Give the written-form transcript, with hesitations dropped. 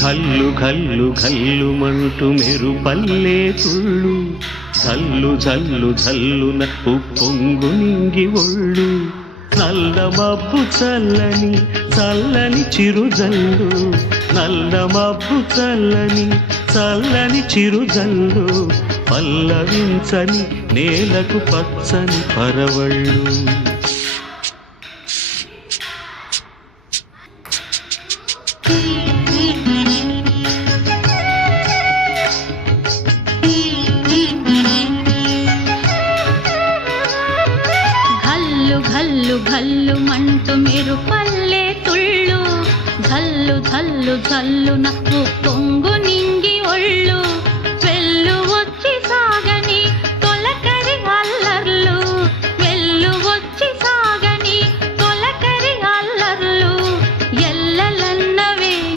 ఘల్లు ఘల్లు ఘల్లుమంటూ మెరుపల్లే తుళ్ళు జల్లు జల్లు జల్లున ఉప్పొంగు నింగి ఒళ్ళు నల్ల మబ్బు చల్లని చల్లని చిరుజల్లు నల్ల మబ్బు చల్లని చల్లని చిరుజల్లు పల్లవించని నేలకు పచ్చని పరవళ్ళు ఘల్లు ఘల్లు మంటూ మెరుపల్లే తుళ్ళు జల్లు జల్లు జల్లున ఉప్పొంగు నింగి ఒళ్ళు